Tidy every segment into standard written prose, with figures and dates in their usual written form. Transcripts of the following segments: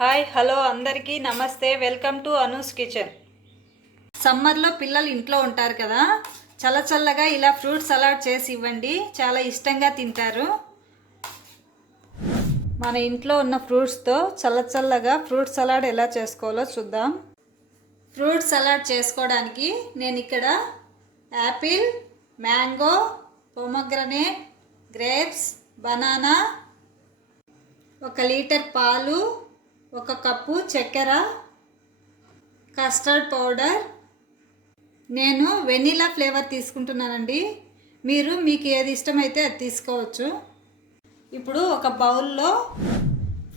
Hi hello అందరికీ నమస్తే. Welcome to Anu's kitchen. సమ్మర్లో పిల్లలు ఇంట్లో ఉంటారు కదా, చల్లగా ఇలా ఫ్రూట్ సలాడ్ చేసి ఇవ్వండి, చాలా ఇష్టంగా తింటారు. మన ఇంట్లో ఉన్న ఫ్రూట్స్తో చల్లగా ఫ్రూట్ సలాడ్ ఎలా చేసుకోవాలో చూద్దాం. ఫ్రూట్ సలాడ్ చేసుకోవడానికి నేను ఇక్కడ Apple, mango, pomegranate, grapes, banana, 1 litre పాలు, 1 కప్పు చక్కెర, కస్టర్డ్ పౌడర్, నేను వెనిలా ఫ్లేవర్ తీసుకుంటున్నానండి. మీకు ఏది ఇష్టమైతే అది తీసుకోవచ్చు. ఇప్పుడు ఒక బౌల్లో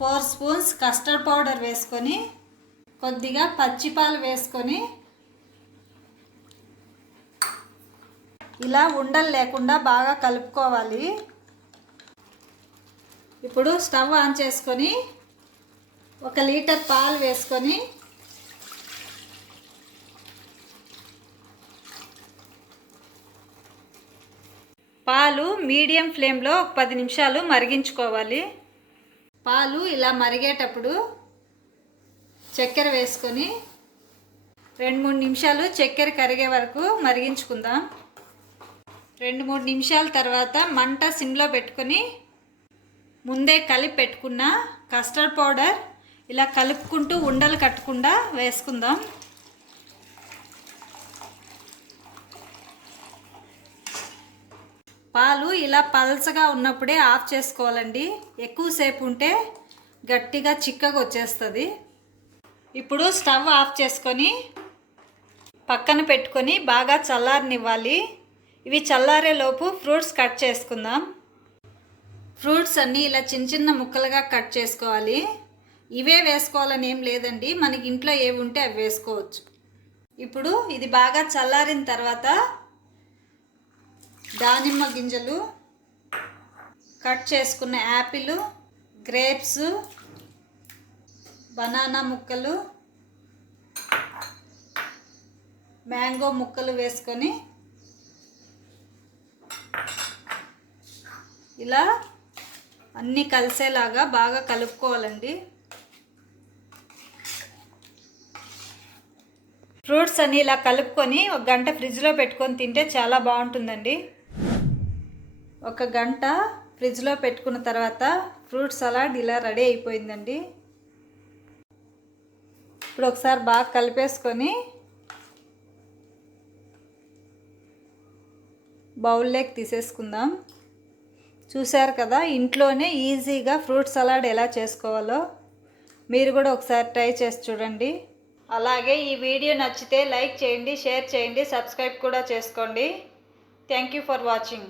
4 స్పూన్స్ కస్టర్డ్ పౌడర్ వేసుకొని, కొద్దిగా పచ్చిపాలు వేసుకొని, ఇలా ఉండలు లేకుండా బాగా కలుపుకోవాలి. ఇప్పుడు స్టవ్ ఆన్ చేసుకొని 1 లీటర్ పాలు వేసుకొని, పాలు మీడియం ఫ్లేమ్లో 10 నిమిషాలు మరిగించుకోవాలి. పాలు ఇలా మరిగేటప్పుడు చక్కెర వేసుకొని 2-3 నిమిషాలు చక్కెర కరిగే వరకు మరిగించుకుందాం. 2-3 నిమిషాల తర్వాత మంట సిమ్లో పెట్టుకొని ముందే కలిపి పెట్టుకున్న కస్టర్డ్ పౌడర్ ఇలా కలుపుకుంటూ ఉండలు కట్టకుండా వేసుకుందాం. పాలు ఇలా పల్చగా ఉన్నప్పుడే ఆఫ్ చేసుకోవాలండి. ఎక్కువసేపు ఉంటే గట్టిగా చిక్కగా వచ్చేస్తుంది. ఇప్పుడు స్టవ్ ఆఫ్ చేసుకొని పక్కన పెట్టుకొని బాగా చల్లారనివ్వాలి. ఇవి చల్లారేలోపు ఫ్రూట్స్ కట్ చేసుకుందాం. ఫ్రూట్స్ అన్నీ ఇలా చిన్న ముక్కలుగా కట్ చేసుకోవాలి. ఇవే వేసుకోవాలని ఏం లేదండి, మనకి ఇంట్లో ఏవి ఉంటే అవి వేసుకోవచ్చు. ఇప్పుడు ఇది బాగా చల్లారిన తర్వాత దానిమ్మ గింజలు, కట్ చేసుకున్న యాపిల్, గ్రేప్స్, బనానా ముక్కలు, మ్యాంగో ముక్కలు వేసుకొని ఇలా అన్నీ కలిసేలాగా బాగా కలుపుకోవాలండి. ఫ్రూట్స్ అన్నీ ఇలా కలుపుకొని 1 గంట ఫ్రిడ్జ్లో పెట్టుకొని తింటే చాలా బాగుంటుందండి. 1 గంట ఫ్రిడ్జ్లో పెట్టుకున్న తర్వాత ఫ్రూట్ సలాడ్ ఇలా రెడీ అయిపోయిందండి. ఇప్పుడు ఒకసారి బాగా కలిపేసుకొని బౌల్లోకి తీసేసుకుందాం. చూశారు కదా, ఇంట్లోనే ఈజీగా ఫ్రూట్ సలాడ్ ఎలా చేసుకోవాలో. మీరు కూడా ఒకసారి ట్రై చేసి చూడండి. అలాగే ఈ వీడియో నచ్చితే లైక్ చేయండి, షేర్ చేయండి, సబ్స్క్రైబ్ కూడా చేసుకోండి. Thank you for watching.